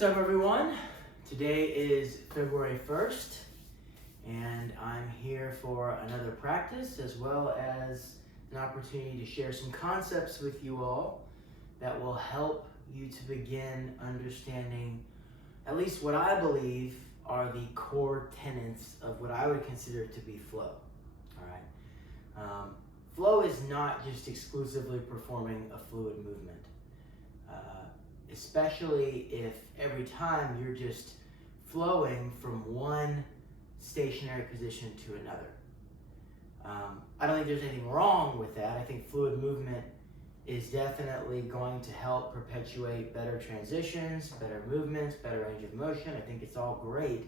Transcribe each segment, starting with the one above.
What's up, everyone? Today is February 1st, and I'm here for another practice as well as an opportunity to share some concepts with you all that will help you to begin understanding at least what I believe are the core tenets of what I would consider to be flow. All right. Flow is not just exclusively performing a fluid movement. Especially if every time you're just flowing from one stationary position to another. I don't think there's anything wrong with that. I think fluid movement is definitely going to help perpetuate better transitions, better movements, better range of motion. I think it's all great.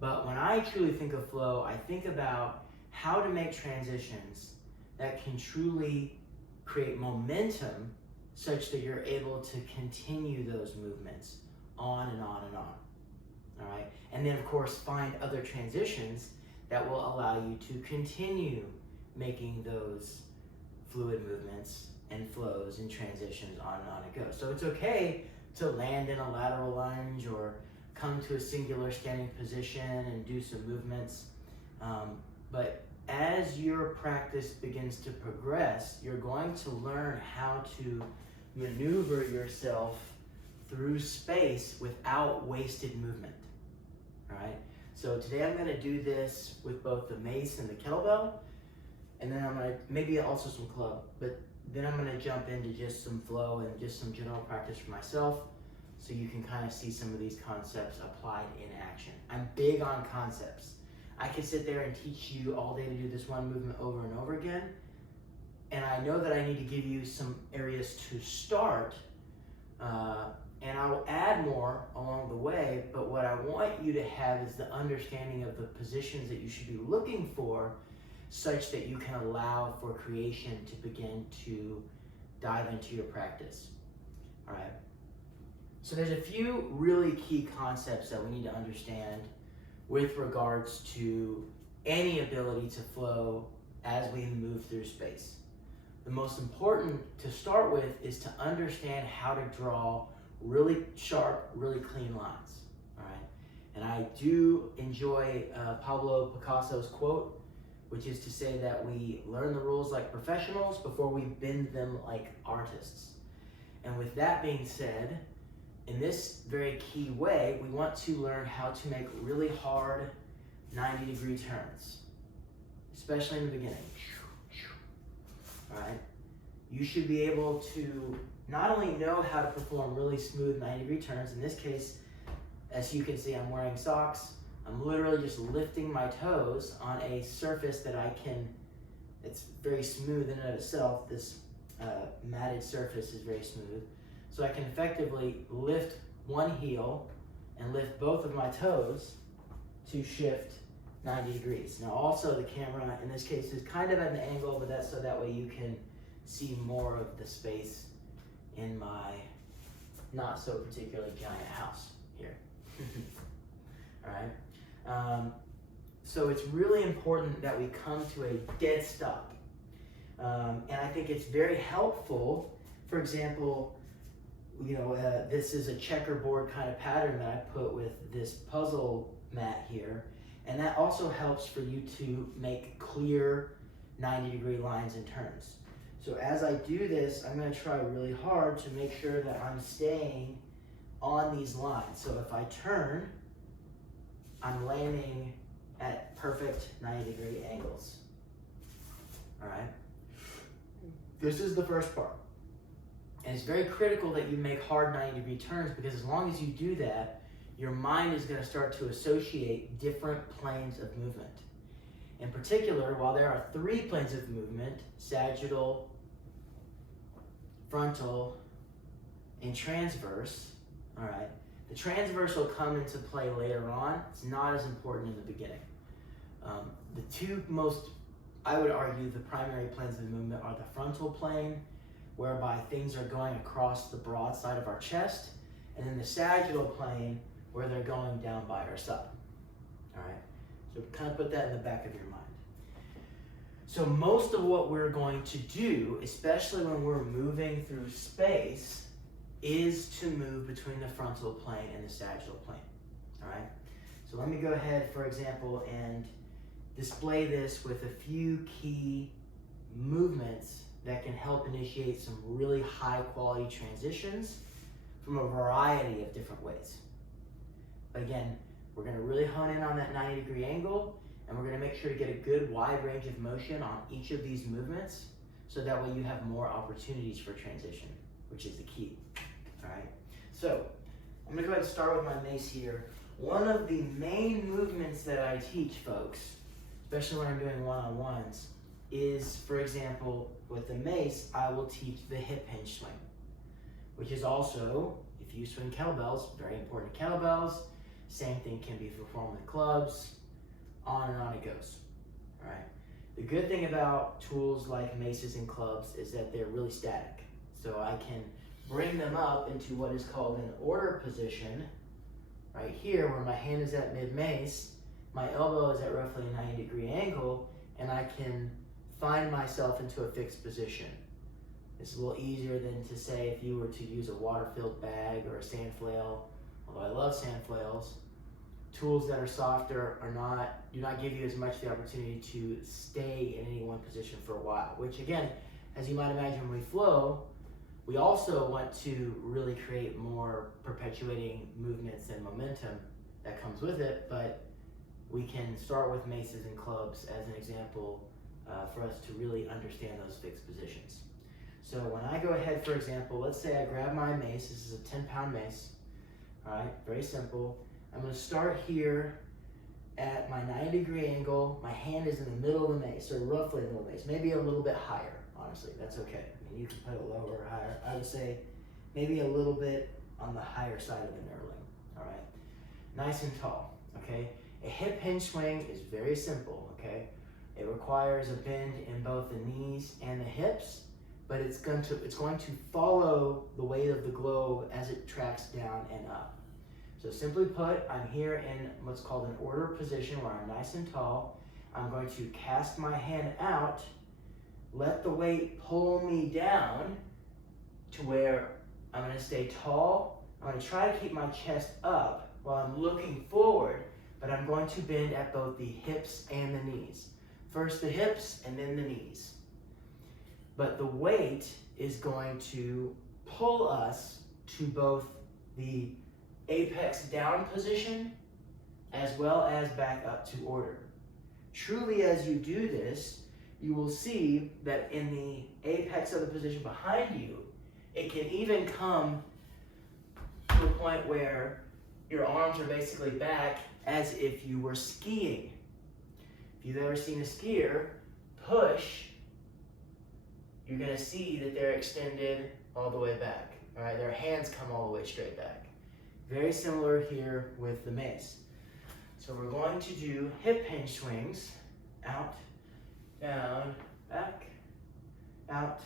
But when I truly think of flow, I think about how to make transitions that can truly create momentum such that you're able to continue those movements on and on and on, all right? And then, of course, find other transitions that will allow you to continue making those fluid movements and flows and transitions on and on it goes. So it's okay to land in a lateral lunge or come to a singular standing position and do some movements, but as your practice begins to progress, you're going to learn how to maneuver yourself through space without wasted movement. All right. So today I'm going to do this with both the mace and the kettlebell, and then I'm going to maybe also some club, but then I'm going to jump into just some flow and just some general practice for myself so you can kind of see some of these concepts applied in action. I'm big on concepts. I could sit there and teach you all day to do this one movement over and over again, and I know that I need to give you some areas to start, and I will add more along the way, but what I want you to have is the understanding of the positions that you should be looking for such that you can allow for creation to begin to dive into your practice. All right. So there's a few really key concepts that we need to understand with regards to any ability to flow as we move through space. The most important to start with is to understand how to draw really sharp, really clean lines, all right? And I do enjoy Pablo Picasso's quote, which is to say that we learn the rules like professionals before we bend them like artists. And with that being said, in this very key way, we want to learn how to make really hard 90-degree turns, especially in the beginning. All right? You should be able to not only know how to perform really smooth 90-degree turns. In this case, as you can see, I'm wearing socks. I'm literally just lifting my toes on a surface that it's very smooth in and of itself. This matted surface is very smooth. So I can effectively lift one heel and lift both of my toes to shift 90 degrees. Now also the camera in this case is kind of at an angle, but that's so that way you can see more of the space in my not so particularly giant house here. All right. So it's really important that we come to a dead stop. And I think it's very helpful, for example, this is a checkerboard kind of pattern that I put with this puzzle mat here. And that also helps for you to make clear 90-degree lines and turns. So as I do this, I'm going to try really hard to make sure that I'm staying on these lines. So if I turn, I'm landing at perfect 90-degree angles. All right? This is the first part. And it's very critical that you make hard 90-degree turns, because as long as you do that, your mind is going to start to associate different planes of movement. In particular, while there are 3 planes of movement, sagittal, frontal, and transverse, all right, the transverse will come into play later on. It's not as important in the beginning. The 2 most, I would argue, the primary planes of the movement are the frontal plane, whereby things are going across the broad side of our chest, and then the sagittal plane, where they're going down by our side. All right, so kind of put that in the back of your mind. So most of what we're going to do, especially when we're moving through space, is to move between the frontal plane and the sagittal plane, all right? So let me go ahead, for example, and display this with a few key movements that can help initiate some really high quality transitions from a variety of different ways. But again, we're gonna really hone in on that 90-degree angle, and we're gonna make sure to get a good wide range of motion on each of these movements, so that way you have more opportunities for transition, which is the key, all right? So I'm gonna go ahead and start with my mace here. One of the main movements that I teach folks, especially when I'm doing one-on-ones, is, for example, with the mace, I will teach the hip hinge swing, which is also, if you swing kettlebells, very important to kettlebells. Same thing can be performed with clubs, on and on it goes, all right? The good thing about tools like maces and clubs is that they're really static. So I can bring them up into what is called an order position, right here, where my hand is at mid-mace, my elbow is at roughly a 90-degree angle, and I can find myself into a fixed position. It's a little easier than to say if you were to use a water-filled bag or a sand flail, although I love sand flails. Tools that are softer do not give you as much the opportunity to stay in any one position for a while, which again, as you might imagine, when we flow, we also want to really create more perpetuating movements and momentum that comes with it, but we can start with maces and clubs as an example for us to really understand those fixed positions. So when I go ahead, for example, let's say I grab my mace, this is a 10-pound mace, all right, very simple. I'm gonna start here at my 90-degree angle. My hand is in the middle of the mace, or roughly in the middle of the mace, maybe a little bit higher, honestly, that's okay. I mean, you can put it lower or higher. I would say maybe a little bit on the higher side of the knurling, all right? Nice and tall, okay? A hip hinge swing is very simple, okay? It requires a bend in both the knees and the hips, but it's going to follow the weight of the globe as it tracks down and up. So simply put, I'm here in what's called an order position where I'm nice and tall. I'm going to cast my hand out, let the weight pull me down to where I'm going to stay tall. I'm going to try to keep my chest up while I'm looking forward, but I'm going to bend at both the hips and the knees. First the hips and then the knees. But the weight is going to pull us to both the apex down position as well as back up to order. Truly, as you do this, you will see that in the apex of the position behind you, it can even come to a point where your arms are basically back as if you were skiing. If you've ever seen a skier push, you're gonna see that they're extended all the way back, all right? Their hands come all the way straight back. Very similar here with the mace. So we're going to do hip hinge swings, out, down, back, out,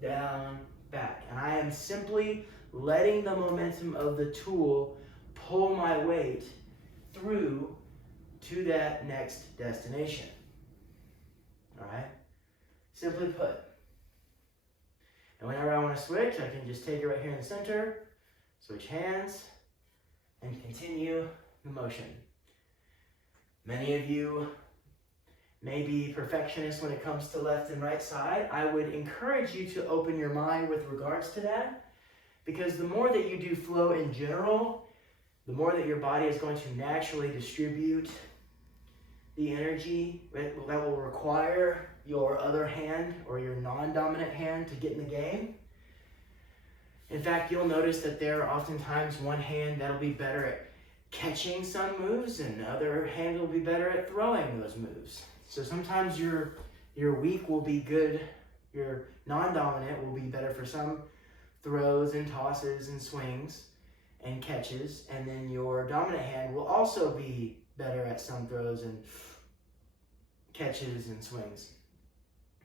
down, back. And I am simply letting the momentum of the tool pull my weight through to that next destination. All right? Simply put. And whenever I want to switch, I can just take it right here in the center, switch hands, and continue the motion. Many of you may be perfectionists when it comes to left and right side. I would encourage you to open your mind with regards to that, because the more that you do flow in general, the more that your body is going to naturally distribute the energy that will require your other hand or your non-dominant hand to get in the game. In fact, you'll notice that there are oftentimes one hand that'll be better at catching some moves and the other hand will be better at throwing those moves. So sometimes your weak will be good, your non-dominant will be better for some throws and tosses and swings and catches, and then your dominant hand will also be better at some throws and catches and swings.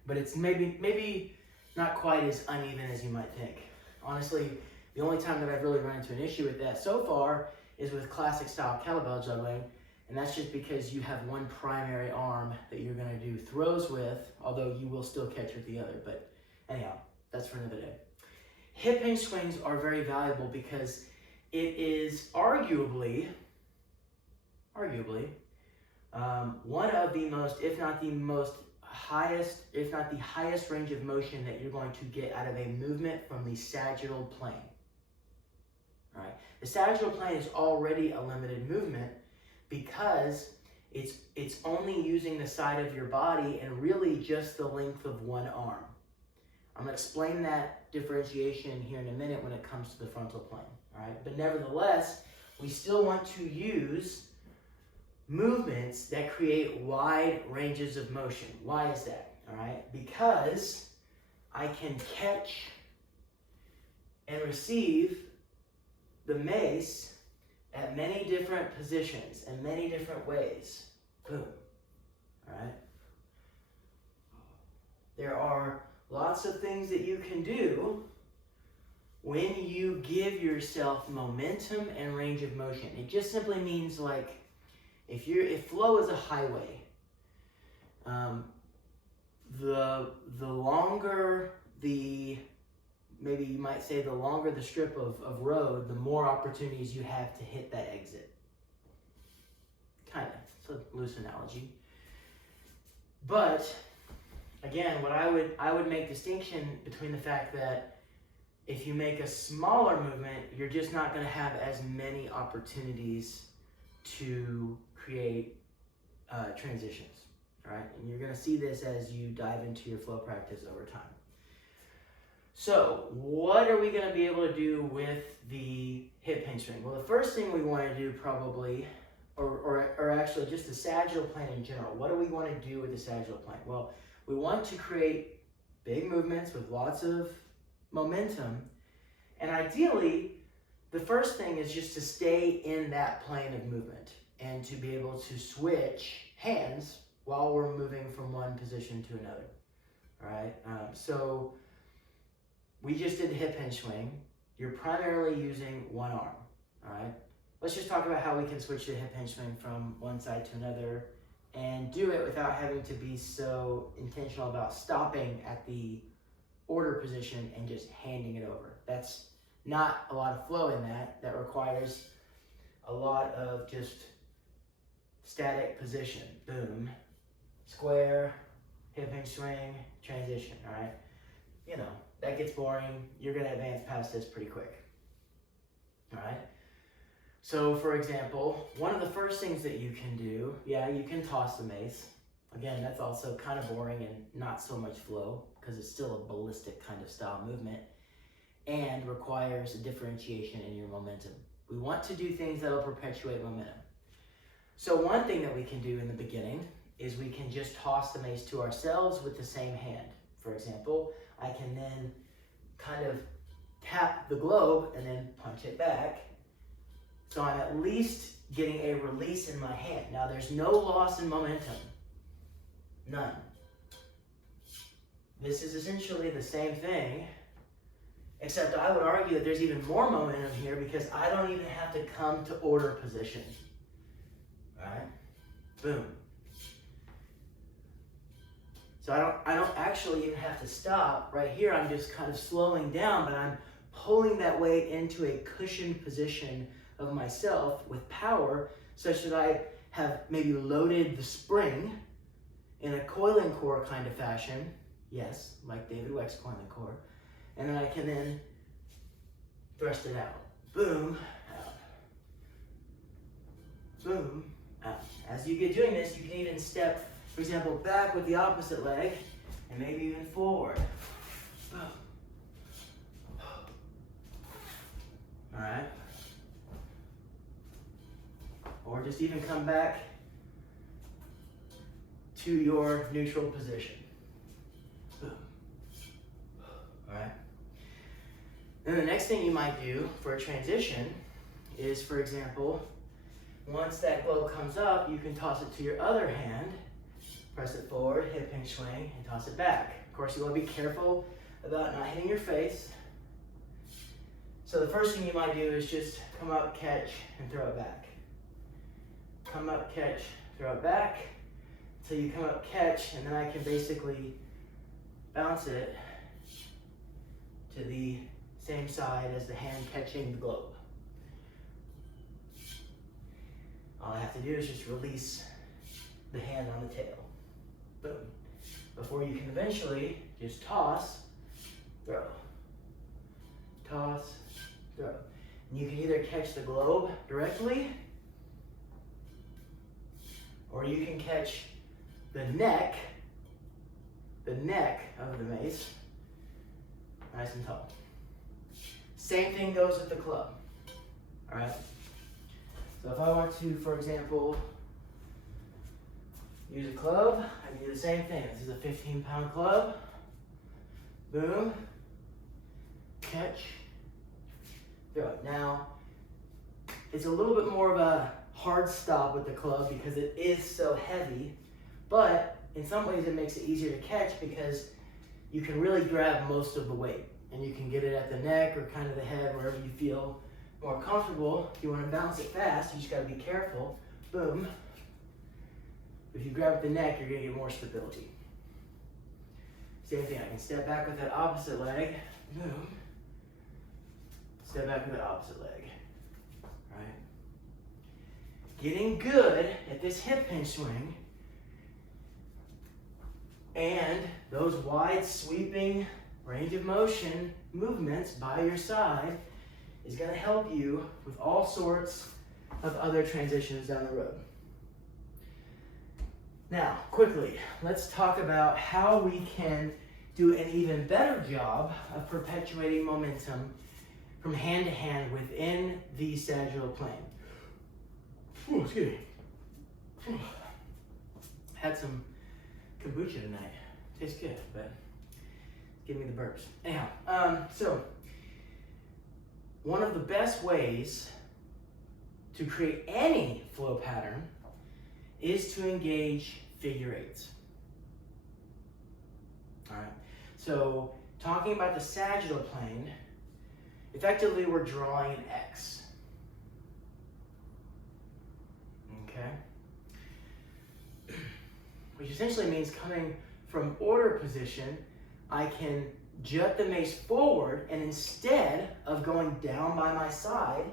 But it's maybe not quite as uneven as you might think. Honestly, the only time that I've really run into an issue with that so far is with classic style kettlebell juggling, and that's just because you have one primary arm that you're going to do throws with, although you will still catch with the other. But anyhow, that's for another day. hip hinge swings are very valuable because it is arguably one of the most, if not the most highest, if not the highest range of motion that you're going to get out of a movement from the sagittal plane. All right, the sagittal plane is already a limited movement because it's only using the side of your body and really just the length of one arm. I'm going to explain that differentiation here in a minute when it comes to the frontal plane. All right, but nevertheless, we still want to use movements that create wide ranges of motion. Why is that? All right, because I can catch and receive the mace at many different positions and many different ways. Boom. All right. There are lots of things that you can do when you give yourself momentum and range of motion. It just simply means, like, if flow is a highway, the longer maybe you might say the longer the strip of road, the more opportunities you have to hit that exit. Kind of, it's a loose analogy. But again, what I would make distinction between the fact that if you make a smaller movement, you're just not going to have as many opportunities to create transitions, right? And you're going to see this as you dive into your flow practice over time. So what are we going to be able to do with the hip hinge swing? Well, the first thing we want to do probably, or actually just the sagittal plane in general, what do we want to do with the sagittal plane? Well, we want to create big movements with lots of momentum, and ideally, the first thing is just to stay in that plane of movement and to be able to switch hands while we're moving from one position to another, all right? So we just did the hip hinge swing. You're primarily using one arm, all right? Let's just talk about how we can switch the hip hinge swing from one side to another and do it without having to be so intentional about stopping at the order position and just handing it over. That's not a lot of flow in that. That requires a lot of just static position. Boom, square, hip hinge swing, transition, all right? You know, that gets boring. You're gonna advance past this pretty quick, all right? So for example, one of the first things that you can do, you can toss the mace. Again, that's also kind of boring and not so much flow because it's still a ballistic kind of style movement and requires a differentiation in your momentum. We want to do things that'll perpetuate momentum. So one thing that we can do in the beginning is we can just toss the mace to ourselves with the same hand. For example, I can then kind of tap the globe and then punch it back. So I'm at least getting a release in my hand. Now there's no loss in momentum. None. This is essentially the same thing, except I would argue that there's even more momentum here because I don't even have to come to order position. All right? Boom. So I don't actually even have to stop. Right here, I'm just kind of slowing down, but I'm pulling that weight into a cushioned position of myself with power such that I have maybe loaded the spring in a coiling core kind of fashion. Yes, like David Weck's coiling core. And then I can then thrust it out. Boom, out. Boom, out. As you get doing this, you can even step, for example, back with the opposite leg and maybe even forward. Boom. All right. Or just even come back to your neutral position. Boom. All right. Then the next thing you might do for a transition is, for example, once that globe comes up, you can toss it to your other hand, press it forward, hip hinge swing, and toss it back. Of course, you want to be careful about not hitting your face. So the first thing you might do is just come up, catch, and throw it back. Come up, catch, throw it back, until you come up, catch, and then I can basically bounce it to the same side as the hand catching the globe. All I have to do is just release the hand on the tail. Boom. Before you can eventually just toss, throw. Toss, throw. And you can either catch the globe directly, or you can catch the neck of the mace, nice and tall. Same thing goes with the club, all right? So if I want to, for example, use a club, I can do the same thing. This is a 15-pound club. Boom, catch, throw it. Now, it's a little bit more of a hard stop with the club because it is so heavy, but in some ways it makes it easier to catch because you can really grab most of the weight and you can get it at the neck or kind of the head, wherever you feel more comfortable. If you want to bounce it fast, you just got to be careful. Boom. If you grab at the neck, you're going to get more stability. Same thing, I can step back with that opposite leg. Boom. Step back with that opposite leg. All right. Getting good at this hip hinge swing and those wide sweeping range of motion movements by your side is going to help you with all sorts of other transitions down the road. Now, quickly, let's talk about how we can do an even better job of perpetuating momentum from hand to hand within the sagittal plane. Ooh, excuse me. Had some kombucha tonight. Tastes good, but give me the burps. Anyhow, so one of the best ways to create any flow pattern is to engage figure eights. All right, so talking about the sagittal plane, effectively we're drawing an X. Okay? Which essentially means coming from order position, I can jut the mace forward, and instead of going down by my side,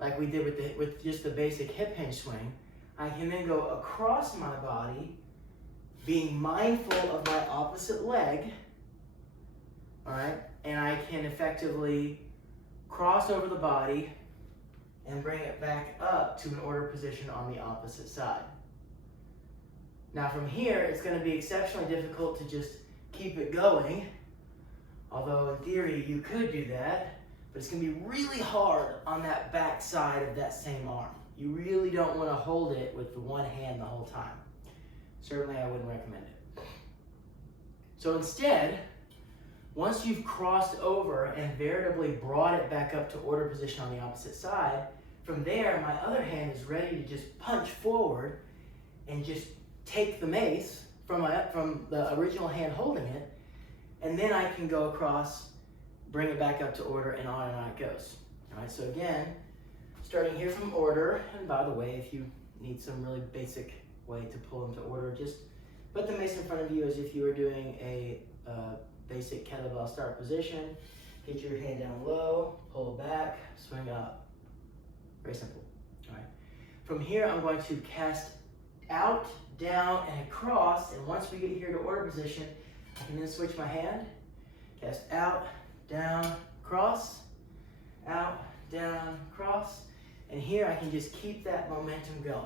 like we did with just the basic hip hinge swing, I can then go across my body, being mindful of my opposite leg, all right? And I can effectively cross over the body and bring it back up to an order position on the opposite side. Now from here, it's going to be exceptionally difficult to just keep it going, although in theory you could do that, but it's going to be really hard on that back side of that same arm. You really don't want to hold it with the one hand the whole time. Certainly I wouldn't recommend it. So instead, once you've crossed over and veritably brought it back up to order position on the opposite side, from there my other hand is ready to just punch forward and just take the mace from the original hand holding it, and then I can go across, bring it back up to order, and on it goes. All right, so again, starting here from order, and by the way, if you need some really basic way to pull them to order, just put the mace in front of you as if you were doing a basic kettlebell start position. Get your hand down low, pull back, swing up. Very simple. All right. From here, I'm going to cast out, down, and across, and once we get here to order position, I can then switch my hand, cast out, down, cross, out, down, cross, and here I can just keep that momentum going.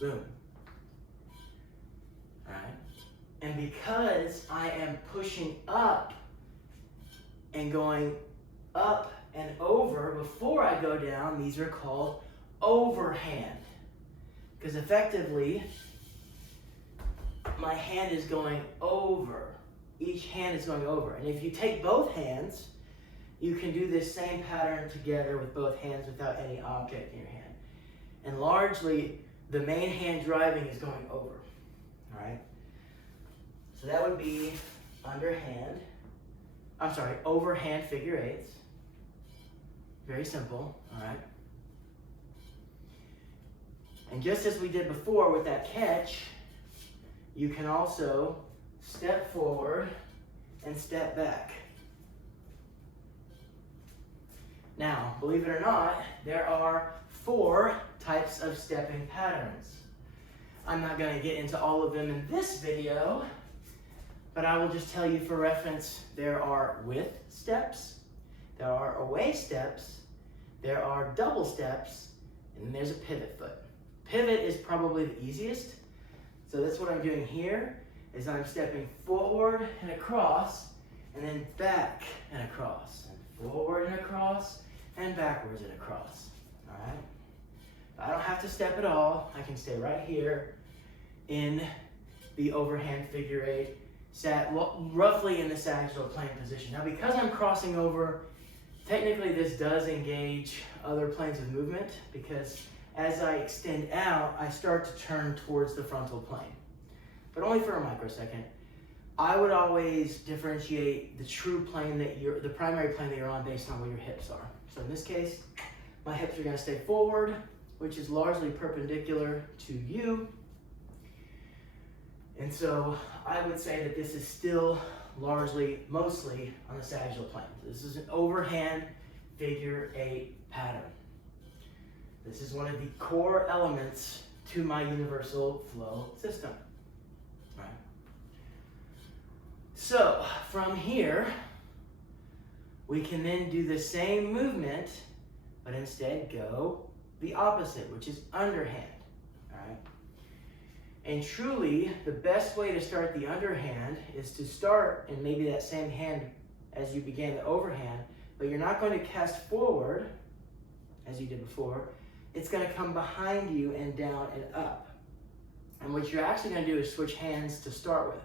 Boom. All right. And because I am pushing up and going up and over before I go down, these are called overhand. Because effectively, my hand is going over. Each hand is going over. And if you take both hands, you can do this same pattern together with both hands without any object in your hand. And largely, the main hand driving is going over. All right? So that would be overhand figure eights. Very simple, all right? And just as we did before with that catch, you can also step forward and step back. Now, believe it or not, there are 4 types of stepping patterns. I'm not going to get into all of them in this video, but I will just tell you for reference, there are with steps, there are away steps, there are double steps, and then there's a pivot foot. Pivot is probably the easiest. So that's what I'm doing here, is I'm stepping forward and across, and then back and across, and forward and across, and backwards and across, all right? I don't have to step at all. I can stay right here in the overhand figure 8, roughly in the sagittal plane position. Now, because I'm crossing over, technically this does engage other planes of movement, because as I extend out, I start to turn towards the frontal plane, but only for a microsecond. I would always differentiate the true plane the primary plane that you're on based on where your hips are. So in this case, my hips are going to stay forward, which is largely perpendicular to you. And so I would say that this is still mostly on the sagittal plane. This is an overhand figure 8 pattern. This is one of the core elements to my universal flow system. Right. So from here, we can then do the same movement, but instead go the opposite, which is underhand. All right. And truly, the best way to start the underhand is to start in maybe that same hand as you began the overhand, but you're not going to cast forward as you did before. It's going to come behind you and down and up. And what you're actually going to do is switch hands to start with.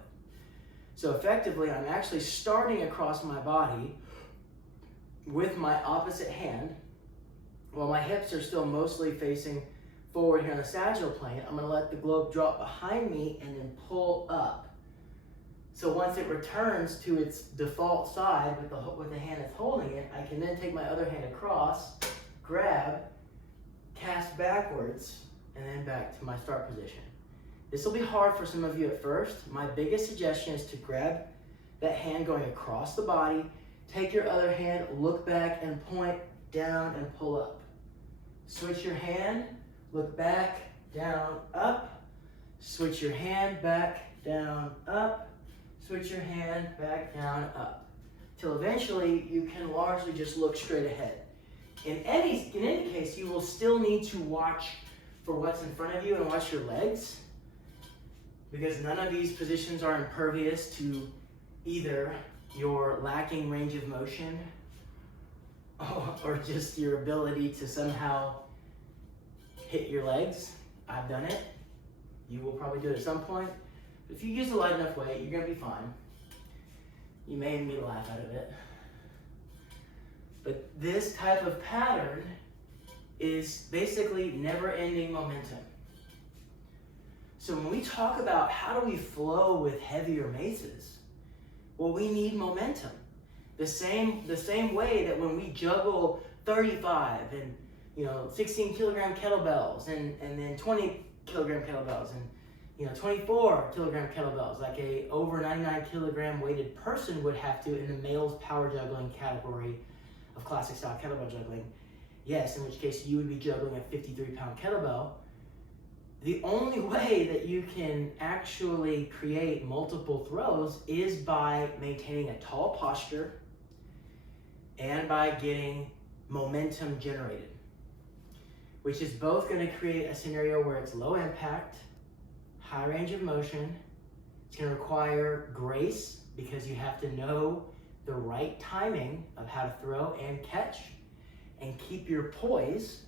So effectively, I'm actually starting across my body with my opposite hand, while my hips are still mostly facing forward here on the sagittal plane. I'm going to let the globe drop behind me and then pull up. So once it returns to its default side with the hand that's holding it, I can then take my other hand across, grab, cast backwards, and then back to my start position. This will be hard for some of you at first. My biggest suggestion is to grab that hand going across the body, take your other hand, look back and point down and pull up. Switch your hand, look back, down, up. Switch your hand, back, down, up. Switch your hand, back, down, up. Till eventually you can largely just look straight ahead. In any case, you will still need to watch for what's in front of you and watch your legs, because none of these positions are impervious to either your lacking range of motion or just your ability to somehow hit your legs. I've done it. You will probably do it at some point. But if you use a light enough weight, you're going to be fine. You may need to laugh out of it. But this type of pattern is basically never-ending momentum. So when we talk about how do we flow with heavier maces, well, we need momentum. The same way that when we juggle 35 and 16 kilogram kettlebells and then 20 kilogram kettlebells and 24 kilogram kettlebells, like a over 99 kilogram weighted person would have to in the male's power juggling category of classic style kettlebell juggling. Yes, in which case you would be juggling a 53-pound kettlebell. The only way that you can actually create multiple throws is by maintaining a tall posture and by getting momentum generated, which is both going to create a scenario where it's low impact, high range of motion. It's going to require grace because you have to know the right timing of how to throw and catch and keep your poise,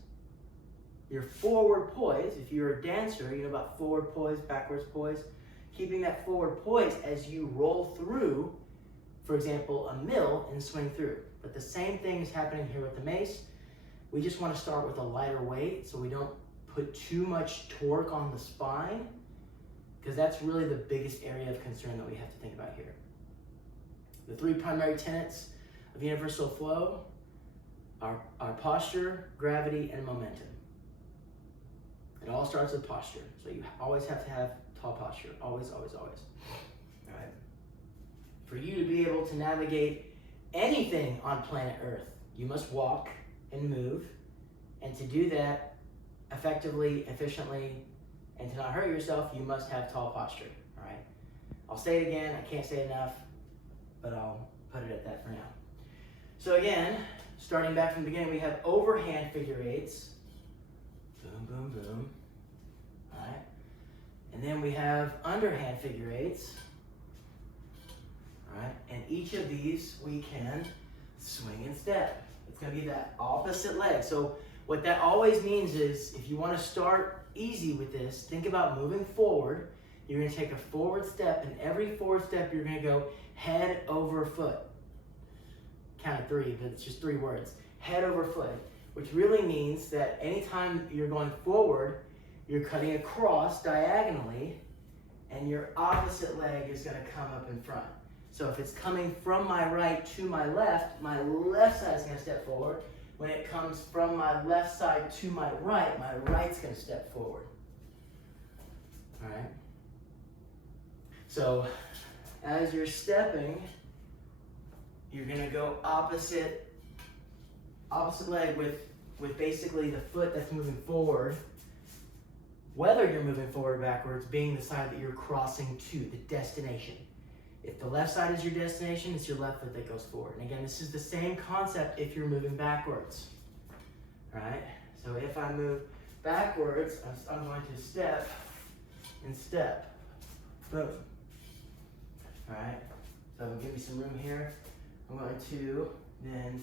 your forward poise. If you're a dancer, you know about forward poise, backwards poise. Keeping that forward poise as you roll through, for example, a mill and swing through. But the same thing is happening here with the mace. We just want to start with a lighter weight so we don't put too much torque on the spine, because that's really the biggest area of concern that we have to think about here. The 3 primary tenets of universal flow are posture, gravity, and momentum. It all starts with posture. So you always have to have tall posture. Always, always, always. All right. For you to be able to navigate anything on planet Earth, you must walk and move. And to do that effectively, efficiently, and to not hurt yourself, you must have tall posture, all right? I'll say it again, I can't say it enough, but I'll put it at that for now. So again, starting back from the beginning, we have overhand figure eights. Boom, boom, boom. All right. And then we have underhand figure eights. All right. And each of these we can swing and step. It's going to be that opposite leg. So what that always means is if you want to start easy with this, think about moving forward. You're going to take a forward step, and every forward step you're going to go head over foot. Count of three, but it's just 3 words. Head over foot, which really means that anytime you're going forward, you're cutting across diagonally, and your opposite leg is going to come up in front. So if it's coming from my right to my left side is going to step forward. When it comes from my left side to my right's going to step forward. All right? So as you're stepping, you're going to go opposite leg with basically the foot that's moving forward, whether you're moving forward or backwards, being the side that you're crossing to, the destination. If the left side is your destination, it's your left foot that goes forward. And again, this is the same concept if you're moving backwards. All right? So if I move backwards, I'm going to step and step. Boom. All right? So give me some room here. I'm going to then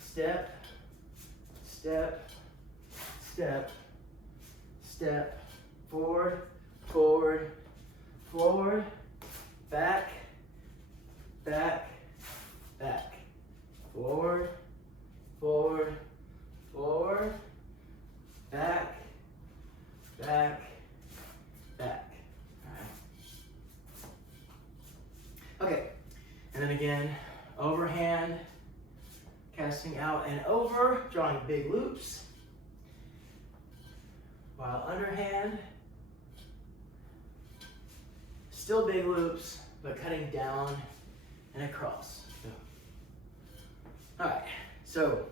step, step, step, step, forward, forward, forward, back, back, back, forward, forward, forward, back, back, back. All right. Okay, and then again, overhand, casting out and over, drawing big loops, while underhand, still big loops, but cutting down and across. All right, so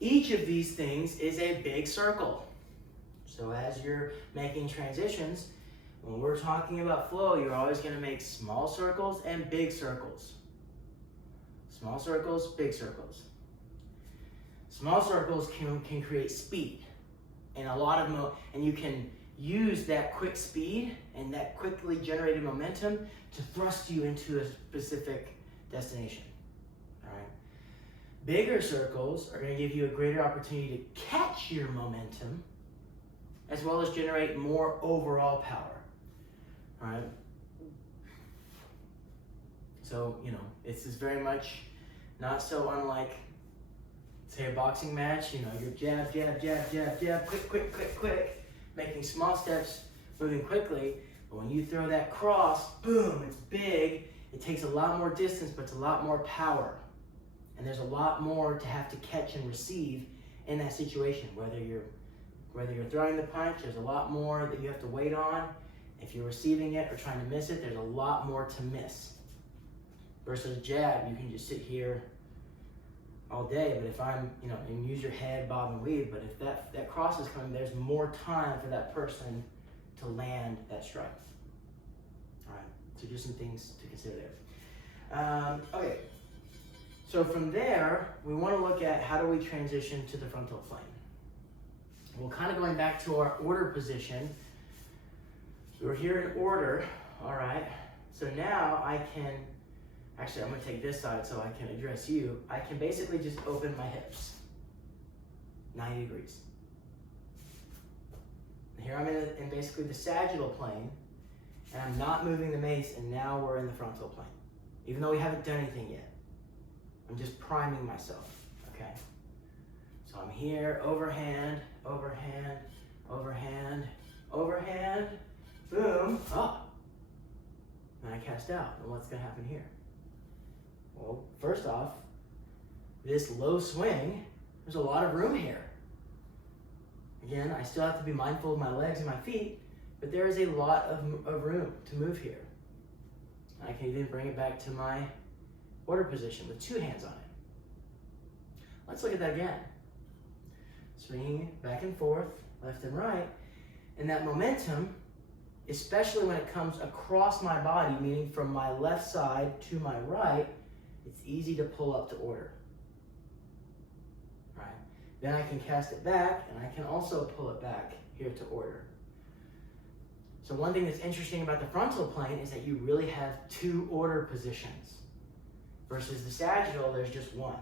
each of these things is a big circle. So as you're making transitions, when we're talking about flow, you're always going to make small circles and big circles. Small circles, big circles. Small circles can create speed and and you can use that quick speed and that quickly generated momentum to thrust you into a specific destination. All right. Bigger circles are going to give you a greater opportunity to catch your momentum as well as generate more overall power. All right. So, this is very much not so unlike, say, a boxing match. You're jab, jab, jab, jab, jab, quick, quick, quick, quick, making small steps, moving quickly. But when you throw that cross, boom, it's big. It takes a lot more distance, but it's a lot more power. And there's a lot more to have to catch and receive in that situation. Whether you're throwing the punch, there's a lot more that you have to wait on. If you're receiving it or trying to miss it, there's a lot more to miss. Versus jab, you can just sit here all day, but if and use your head, bob and weave, but if that cross is coming, there's more time for that person to land that strike. All right, so just some things to consider there. Okay, so from there, we want to look at how do we transition to the frontal plane. Well, kind of going back to our order position, we're here in order, all right? So now actually I'm gonna take this side so I can address you. I can basically just open my hips, 90 degrees. Here I'm in basically the sagittal plane, and I'm not moving the mace, and now we're in the frontal plane. Even though we haven't done anything yet. I'm just priming myself, okay? So I'm here, overhand, overhand, overhand, overhand, boom, up. And I cast out, and what's gonna happen here? Well, first off, this low swing, there's a lot of room here. Again, I still have to be mindful of my legs and my feet, but there is a lot of room to move here. I can even bring it back to my order position with 2 hands on it. Let's look at that again. Swinging back and forth, left and right. And that momentum, especially when it comes across my body, meaning from my left side to my right, it's easy to pull up to order. Right? Then I can cast it back, and I can also pull it back here to order. So one thing that's interesting about the frontal plane is that you really have two order positions. Versus the sagittal, there's just one.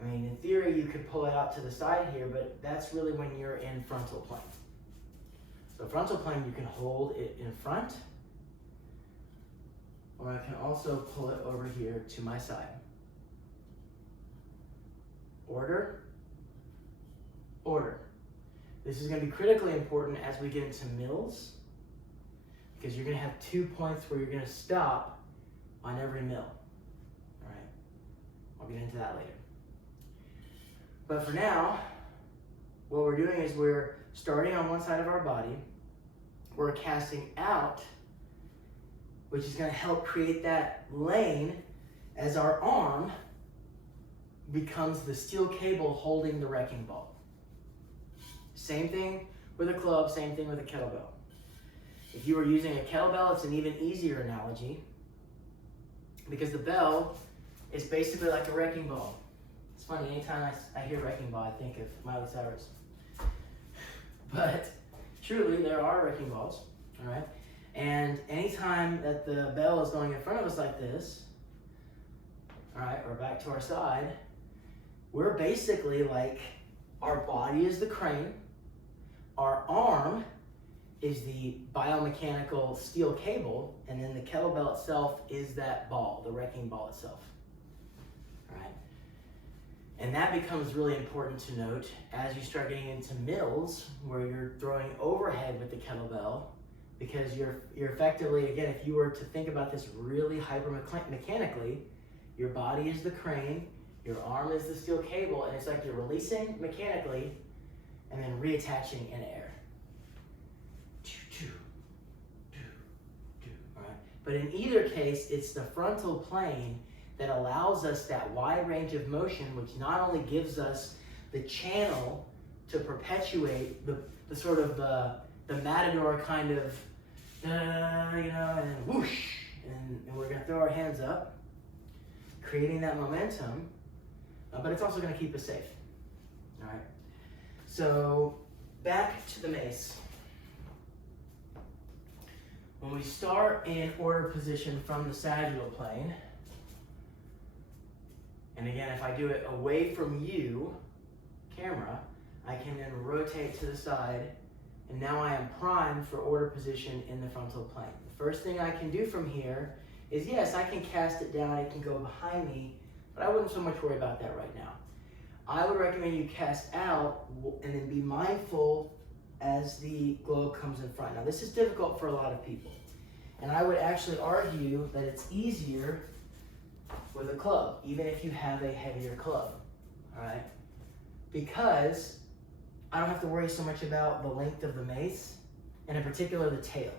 I mean, in theory, you could pull it out to the side here, but that's really when you're in frontal plane. So frontal plane, you can hold it in front, or I can also pull it over here to my side. Order, order. This is going to be critically important as we get into mills, because you're going to have 2 points where you're going to stop on every mill. All right, I'll get into that later. But for now, what we're doing is we're starting on one side of our body, we're casting out, which is going to help create that lane as our arm becomes the steel cable holding the wrecking ball. Same thing with a club, same thing with a kettlebell. If you were using a kettlebell, it's an even easier analogy because the bell is basically like a wrecking ball. It's funny, anytime I hear wrecking ball, I think of Miley Cyrus. But truly, there are wrecking balls, all right? And anytime that the bell is going in front of us like this, all right, or back to our side, we're basically like, our body is the crane, our arm is the biomechanical steel cable, and then the kettlebell itself is that ball, the wrecking ball itself, all right? And that becomes really important to note as you start getting into mills where you're throwing overhead with the kettlebell, because you're effectively, again, if you were to think about this really hyper-mechanically, your body is the crane, your arm is the steel cable, and it's like you're releasing mechanically and then reattaching in air. All right? But in either case, it's the frontal plane that allows us that wide range of motion, which not only gives us the channel to perpetuate the sort of the matador kind of, you know, and whoosh, and we're going to throw our hands up, creating that momentum, but it's also going to keep us safe. All right. So back to the mace. When we start in order position from the sagittal plane, and again, if I do it away from you, camera, I can then rotate to the side, and now I am primed for order position in the frontal plane. The first thing I can do from here is, yes, I can cast it down, it can go behind me, but I wouldn't so much worry about that right now. I would recommend you cast out and then be mindful as the globe comes in front. Now, this is difficult for a lot of people, and I would actually argue that it's easier with a club, even if you have a heavier club, all right? Because I don't have to worry so much about the length of the mace, and in particular the tail.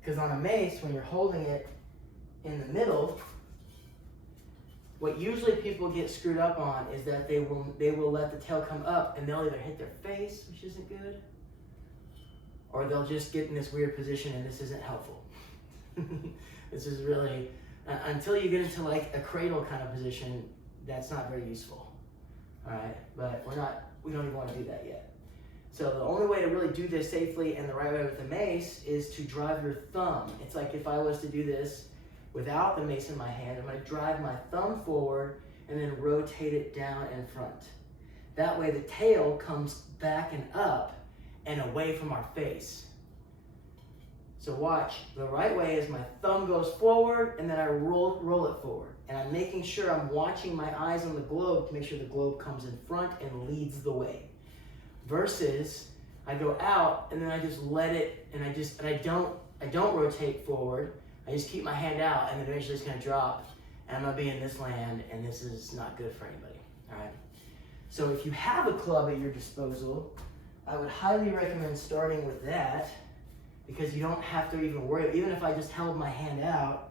Because on a mace, when you're holding it in the middle, what usually people get screwed up on is that they will let the tail come up and they'll either hit their face, which isn't good, or they'll just get in this weird position and this isn't helpful. This is really, until you get into like a cradle kind of position, that's not very useful. All right, but we don't even want to do that yet. So the only way to really do this safely and the right way with the mace is to drive your thumb. It's like if I was to do this without the mace in my hand, I'm going to drive my thumb forward and then rotate it down in front. That way the tail comes back and up and away from our face. So watch, the right way is my thumb goes forward and then I roll it forward. And I'm making sure I'm watching my eyes on the globe to make sure the globe comes in front and leads the way. Versus I go out and then I just let it, and I don't rotate forward. I just keep my hand out and then eventually it's gonna drop and I'm gonna be in this land, and this is not good for anybody, all right? So if you have a club at your disposal, I would highly recommend starting with that, because you don't have to even worry. Even if I just held my hand out,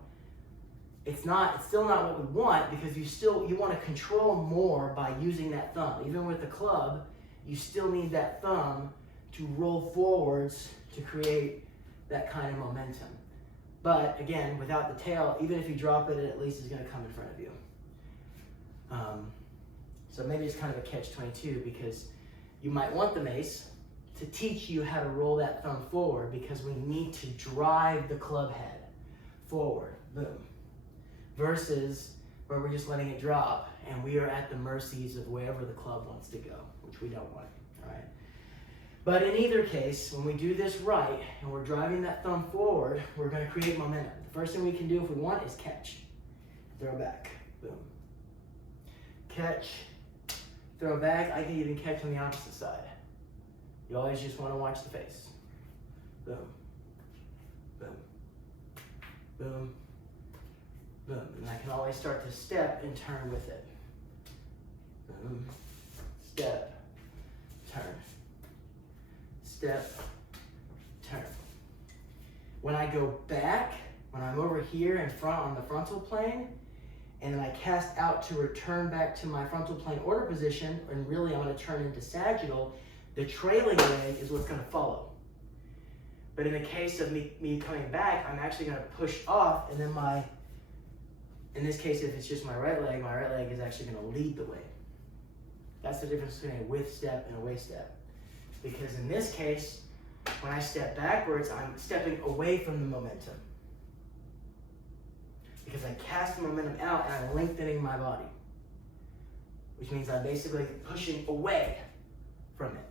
it's still not what we want, because you want to control more by using that thumb. Even with the club, you still need that thumb to roll forwards to create that kind of momentum. But again, without the tail, even if you drop it, it at least is going to come in front of you. So maybe it's kind of a catch-22, because you might want the mace to teach you how to roll that thumb forward, because we need to drive the club head forward, boom, versus where we're just letting it drop and we are at the mercies of wherever the club wants to go, which we don't want, all right? But in either case, when we do this right and we're driving that thumb forward, we're going to create momentum. The first thing we can do if we want is catch, throw back, boom. Catch, throw back. I can even catch on the opposite side. You always just want to watch the face. Boom, boom, boom, boom. And I can always start to step and turn with it. Boom, step, turn. Step, turn. When I go back, when I'm over here in front on the frontal plane, and then I cast out to return back to my frontal plane order position, and really I'm going to turn into sagittal, the trailing leg is what's going to follow. But in the case of me coming back, I'm actually going to push off, and then in this case, if it's just my right leg is actually going to lead the way. That's the difference between a with step and a away step. Because in this case, when I step backwards, I'm stepping away from the momentum. Because I cast the momentum out and I'm lengthening my body. Which means I'm basically pushing away from it.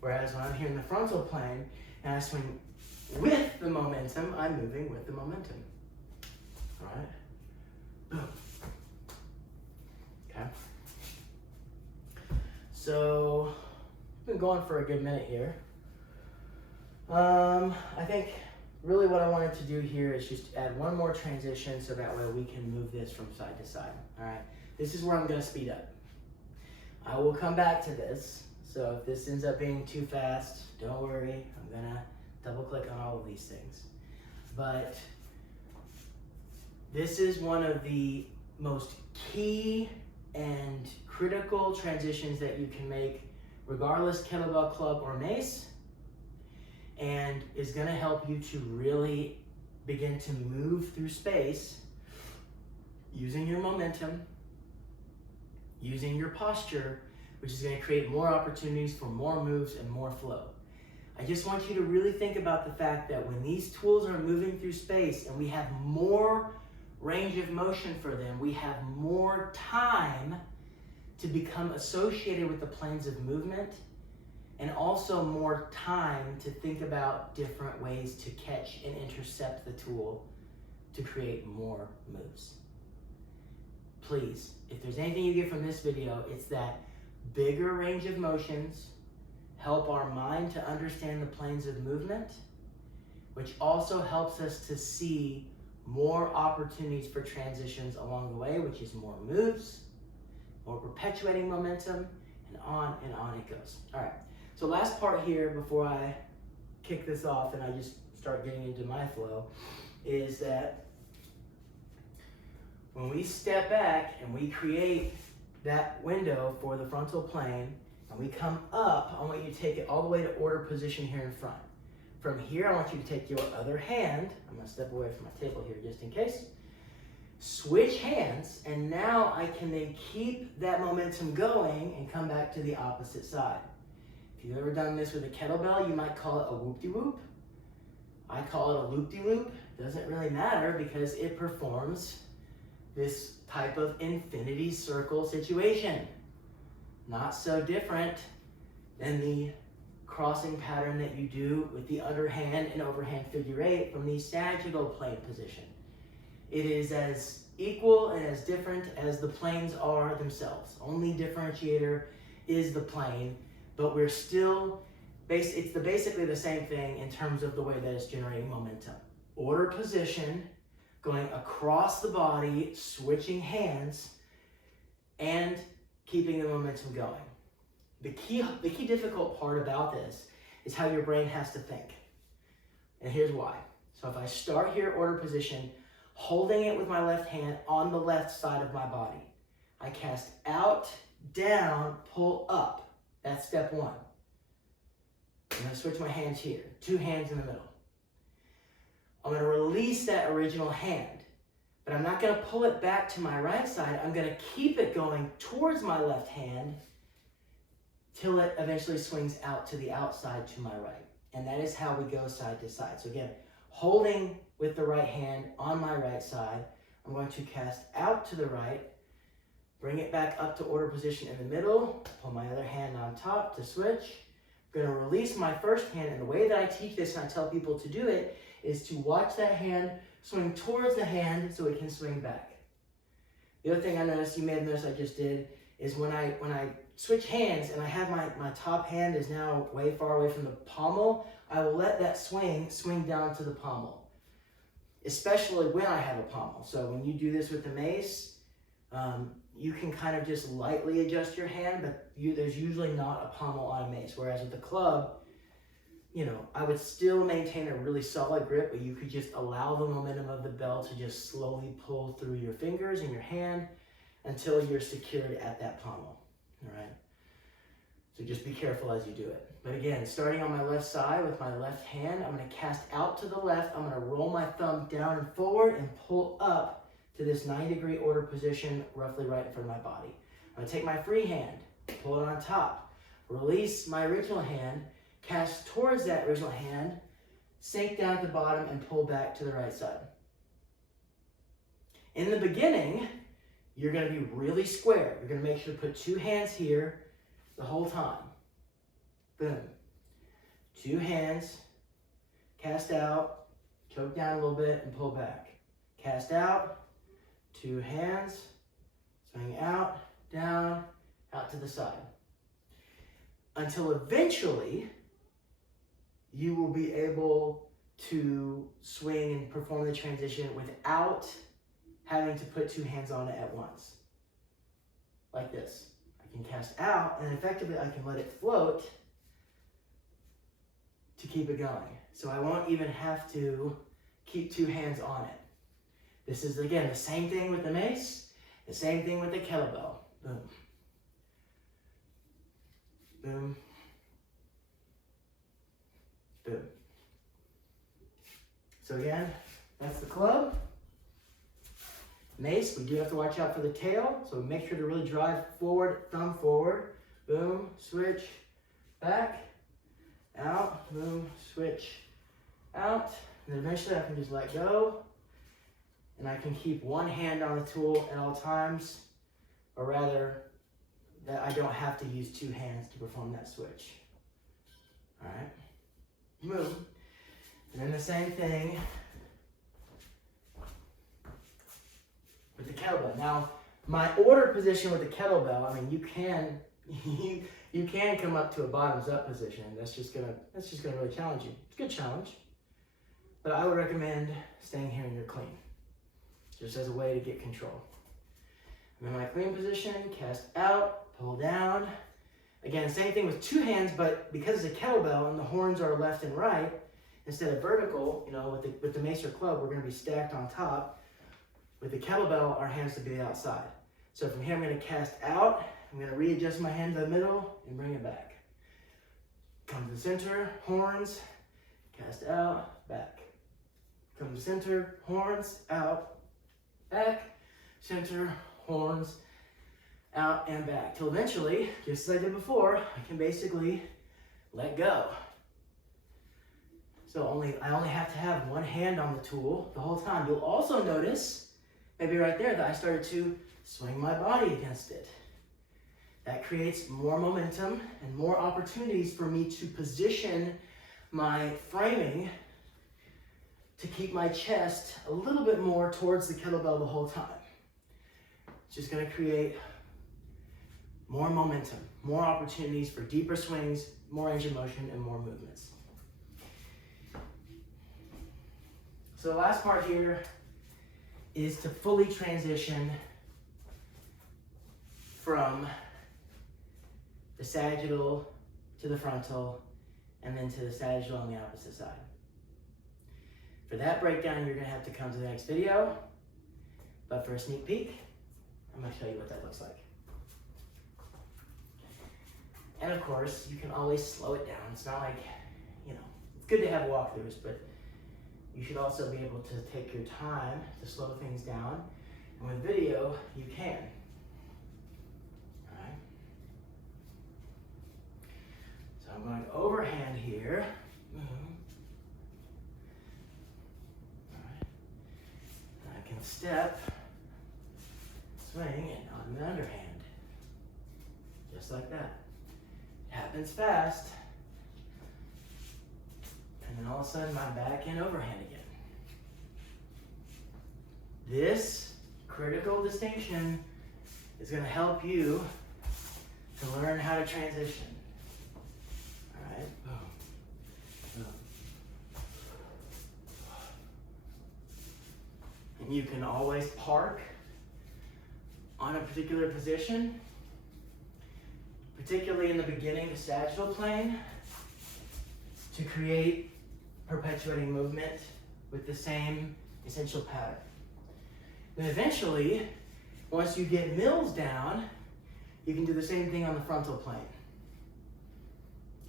Whereas when I'm here in the frontal plane and I swing with the momentum, I'm moving with the momentum. All right? Boom. Okay. So, been going for a good minute here. I think really what I wanted to do here is just add one more transition so that way we can move this from side to side. All right, this is where I'm going to speed up. I will come back to this, so if this ends up being too fast, don't worry. I'm going to double click on all of these things. But this is one of the most key and critical transitions that you can make regardless kettlebell, club, or mace, and is going to help you to really begin to move through space using your momentum, using your posture, which is going to create more opportunities for more moves and more flow. I just want you to really think about the fact that when these tools are moving through space and we have more range of motion for them, we have more time to become associated with the planes of movement, and also more time to think about different ways to catch and intercept the tool to create more moves. Please, if there's anything you get from this video, it's that bigger range of motions help our mind to understand the planes of movement, which also helps us to see more opportunities for transitions along the way, which is more moves, more perpetuating momentum, and on it goes. All right, so last part here before I kick this off and I just start getting into my flow is that when we step back and we create that window for the frontal plane and we come up, I want you to take it all the way to order position here in front. From here, I want you to take your other hand. I'm going to step away from my table here just in case. Switch hands, and now I can then keep that momentum going and come back to the opposite side. If you've ever done this with a kettlebell, you might call it a whoop-de-whoop. I call it a loop-de-loop. Doesn't really matter because it performs this type of infinity circle situation. Not so different than the crossing pattern that you do with the underhand and overhand figure eight from the sagittal plane position. It is as equal and as different as the planes are themselves. Only differentiator is the plane, but we're still, it's basically the same thing in terms of the way that it's generating momentum. Order position, going across the body, switching hands, and keeping the momentum going. The key difficult part about this is how your brain has to think. And here's why. So if I start here, order position, holding it with my left hand on the left side of my body. I cast out, down, pull up. That's step one. I'm going to switch my hands here. 2 hands in the middle. I'm going to release that original hand, but I'm not going to pull it back to my right side. I'm going to keep it going towards my left hand till it eventually swings out to the outside to my right. And that is how we go side to side. So again, holding with the right hand on my right side, I'm going to cast out to the right, bring it back up to order position in the middle, pull my other hand on top to switch. I'm going to release my first hand, and the way that I teach this and I tell people to do it is to watch that hand swing towards the hand so it can swing back. The other thing I noticed, you may have noticed I just did, is when I switch hands and I have my top hand is now way far away from the pommel, I will let that swing down to the pommel, especially when I have a pommel. So when you do this with the mace, you can kind of just lightly adjust your hand, but there's usually not a pommel on a mace. Whereas with the club, I would still maintain a really solid grip, but you could just allow the momentum of the bell to just slowly pull through your fingers and your hand until you're secured at that pommel, all right? So just be careful as you do it. But again, starting on my left side with my left hand, I'm gonna cast out to the left, I'm gonna roll my thumb down and forward and pull up to this 90-degree order position, roughly right in front of my body. I'm gonna take my free hand, pull it on top, release my original hand, cast towards that original hand, sink down at the bottom and pull back to the right side. In the beginning, you're gonna be really square. You're gonna make sure to put 2 hands here the whole time. Boom. 2 hands, cast out, choke down a little bit and pull back. Cast out, 2 hands, swing out, down, out to the side. Until eventually, you will be able to swing and perform the transition without having to put 2 hands on it at once. Like this. I can cast out, and effectively I can let it float to keep it going. So I won't even have to keep 2 hands on it. This is, again, the same thing with the mace, the same thing with the kettlebell. Boom. Boom. Boom. So again, that's the club. Mace, we do have to watch out for the tail, so make sure to really drive forward, thumb forward. Boom, switch, back, out, boom, switch, out. And then eventually I can just let go, and I can keep 1 hand on the tool at all times, or rather, that I don't have to use 2 hands to perform that switch. All right, move. And then the same thing with the kettlebell. Now, my order position with the kettlebell, I mean, you can come up to a bottoms up position. That's just gonna really challenge you. It's a good challenge, but I would recommend staying here in your clean, just as a way to get control. I'm in my clean position, cast out, pull down. Again, same thing with 2 hands, but because it's a kettlebell and the horns are left and right, instead of vertical, with the mace or club, we're gonna be stacked on top. With the kettlebell, our hands to be outside. So from here, I'm going to cast out. I'm going to readjust my hand to the middle and bring it back. Come to the center, horns, cast out, back. Come to center, horns, out, back, center, horns, out, and back. Till eventually, just as I did before, I can basically let go. So I only have to have 1 hand on the tool the whole time. You'll also notice maybe right there that I started to swing my body against it. That creates more momentum and more opportunities for me to position my framing to keep my chest a little bit more towards the kettlebell the whole time. It's just going to create more momentum, more opportunities for deeper swings, more range of motion, and more movements. So the last part here is to fully transition from the sagittal to the frontal and then to the sagittal on the opposite side. For that breakdown, you're gonna have to come to the next video. But for a sneak peek, I'm gonna show you what that looks like. And of course, you can always slow it down. It's not like, you know, it's good to have walkthroughs, but you should also be able to take your time to slow things down. And with video, you can. All right. So I'm going overhand here. All right. And I can step, swing, and on the underhand. Just like that. Happens fast, and then all of a sudden I'm back in overhand again. This critical distinction is going to help you to learn how to transition. All right, boom, boom. And you can always park on a particular position. Particularly in the beginning, the sagittal plane, to create perpetuating movement with the same essential pattern. Then eventually, once you get mills down, you can do the same thing on the frontal plane.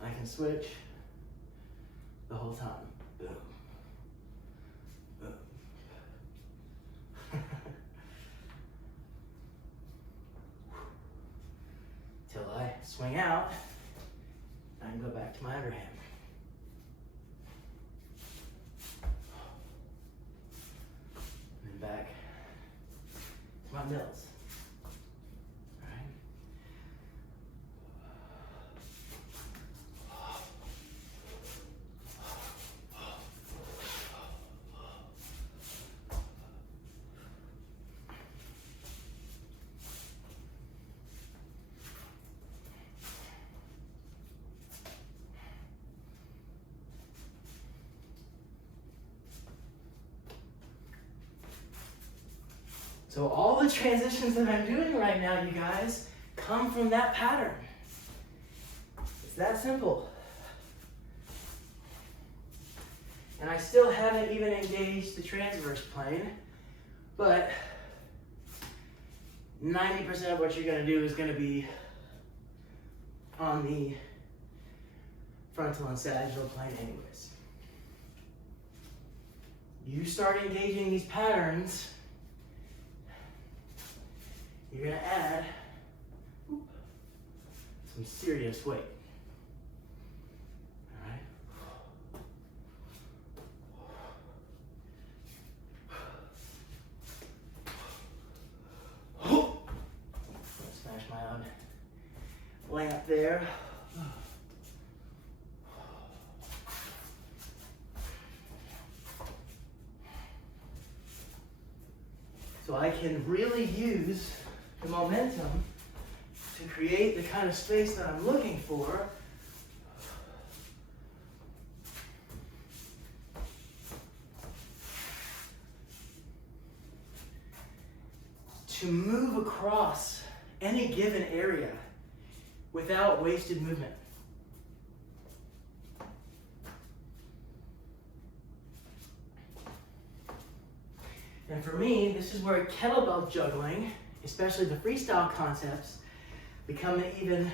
I can switch the whole time. Boom. Boom. Till I swing out, I can go back to my underhand. And then back to my mills. All right. So all the transitions that I'm doing right now, you guys, come from that pattern. It's that simple. And I still haven't even engaged the transverse plane, but 90% of what you're going to do is going to be on the frontal and sagittal plane anyways. You start engaging these patterns, you're going to add some serious weight. All right? Smash my own lamp there. So I can really use the momentum to create the kind of space that I'm looking for. To move across any given area without wasted movement. And for me, this is where kettlebell juggling, especially the freestyle concepts, become an even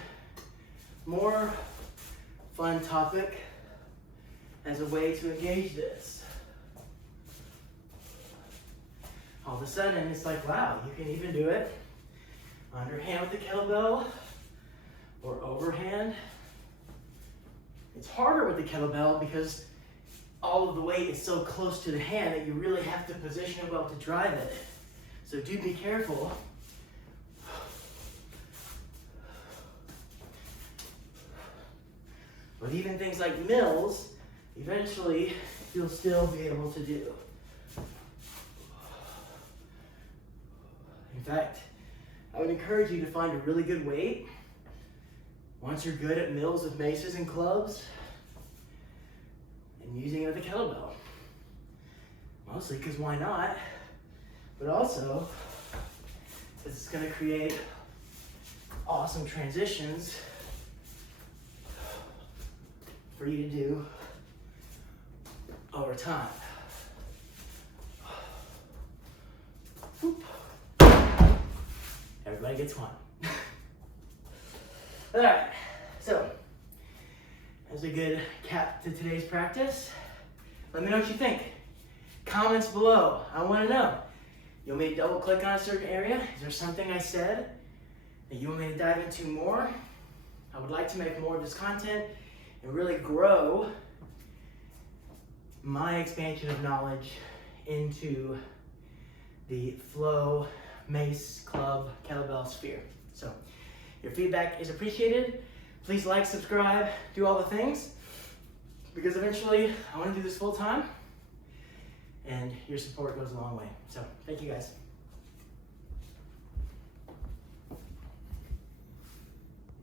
more fun topic as a way to engage this. All of a sudden, it's like, wow, you can even do it underhand with the kettlebell or overhand. It's harder with the kettlebell because all of the weight is so close to the hand that you really have to position it well to drive it. So do be careful. But even things like mills, eventually you'll still be able to do. In fact, I would encourage you to find a really good weight. Once you're good at mills with maces and clubs, and using it with a kettlebell. Mostly because why not? But also, it's going to create awesome transitions for you to do over time. everybody gets one. All right, so as a good cap to today's practice, let me know what you think. Comments below, I want to know. You want me to double click on a certain area? Is there something I said that you want me to dive into more? I would like to make more of this content and really grow my expansion of knowledge into the flow, mace, club, kettlebell sphere. So your feedback is appreciated. Please like, subscribe, do all the things, because eventually I want to do this full time and your support goes a long way. So thank you guys.